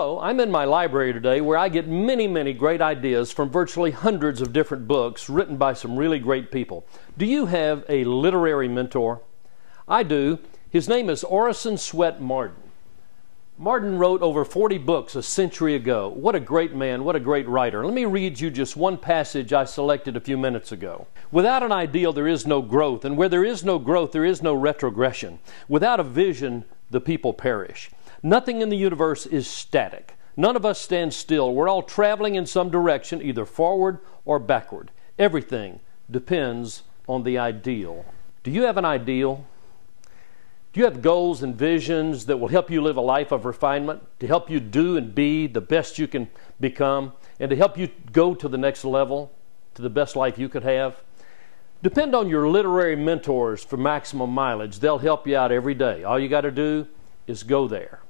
Hello, I'm in my library today where I get many great ideas from virtually hundreds of different books written by some really great people. Do you have a literary mentor? I do. His name is Orison Swett Marden. Marden wrote over 40 books a century ago. What a great man, what a great writer. Let me read you just one passage I selected a few minutes ago. Without an ideal, there is no growth, and where there is no growth, there is no retrogression. Without a vision, the people perish. Nothing in the universe is static. None of us stand still. We're all traveling in some direction, either forward or backward. Everything depends on the ideal. Do you have an ideal? Do you have goals and visions that will help you live a life of refinement, to help you do and be the best you can become, and to help you go to the next level, to the best life you could have? Depend on your literary mentors for maximum mileage. They'll help you out every day. All you got to do is go there.